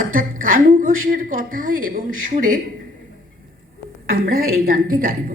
অর্থাৎ কানু ঘোষের কথায় এবং সুরে আমরা এই গানটি গাইব।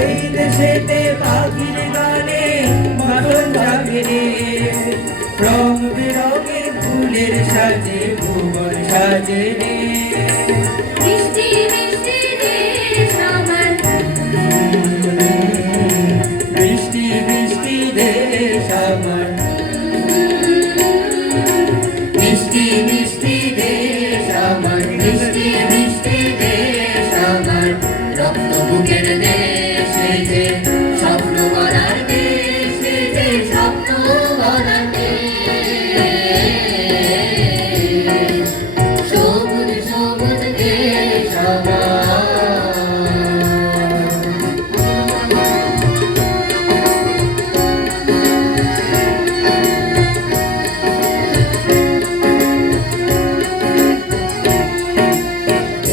এই দেশেতে পাখির গানে মরণ জাগে রে, রং বেরঙের ফুলের সাজে ভুবন সাজে রে। মিষ্টি মিষ্টি দেশ আমার, মিষ্টি মিষ্টি দেশ আমার, মিষ্টি মিষ্টি দেশ আমার, মিষ্টি মিষ্টি দেশ আমার, রক্ত বুকের দেশ যে স্বপ্ন গড়ার দেশ, যে স্বপ্ন গড়ার দেশ, সবুজ সবুজ দেশ আমার।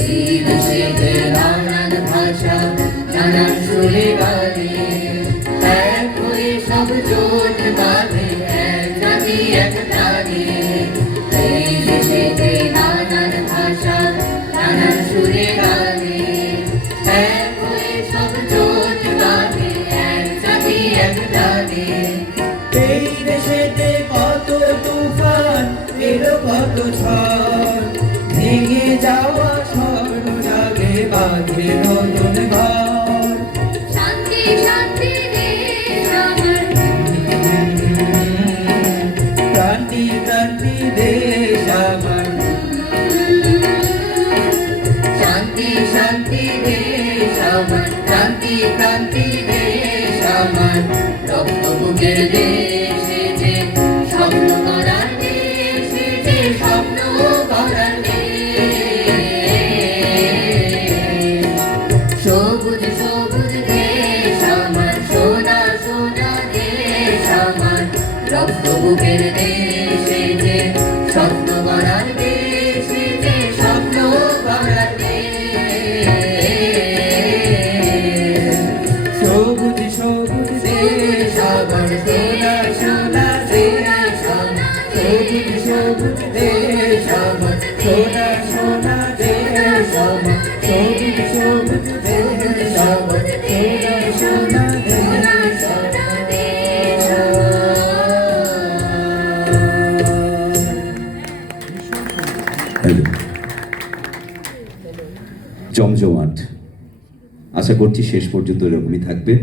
এই দেশেতে নানান ভাষা, নানান সুরে গানে, এক হয়ে সব জোট বাঁধে এক জাতি এক প্রাণে। এই দেশেতে নানান ভাষা, নানান সুরে গানে, এক হয়ে সব জোট বাঁধে এক জাতি এক প্রাণে। এই দেশেতে কত তুফান এলো, কত ঝড়, ভেঙে যাওয়া স্বর্ণ জাগে বাঁধে নতুন ঘর। শান্তি শান্তি দেশ আমার, ক্রান্তি ক্রান্তি দেশ আমার, শান্তি শান্তি দেশ আমার, ক্রান্তি ক্রান্তি দেশ আমার, রক্ত বুকের দেশ যে স্বপ্ন গড়ার দেশ, যে স্বপ্ন গড়ার দেশ, সবুজ সবুজ দেশ আমার, সোনা সোনা দেশ আমার, রক্ত বুকের দেশ যে স্বপ্ন গড়ার দেশ, যে স্বপ্ন গড়ার দেশ, সবুজ সবুজ দেশ আমার, সোনা সোনা দেশ আমার, সবুজ সবুজ দেশ আমার, সোনা সোনা দেশ আমার, সবুজ সবুজ দেশ আমার, সোনা সোনা দেশ জমজমাট। আশা করছি শেষ পর্যন্ত এরকমই থাকবে।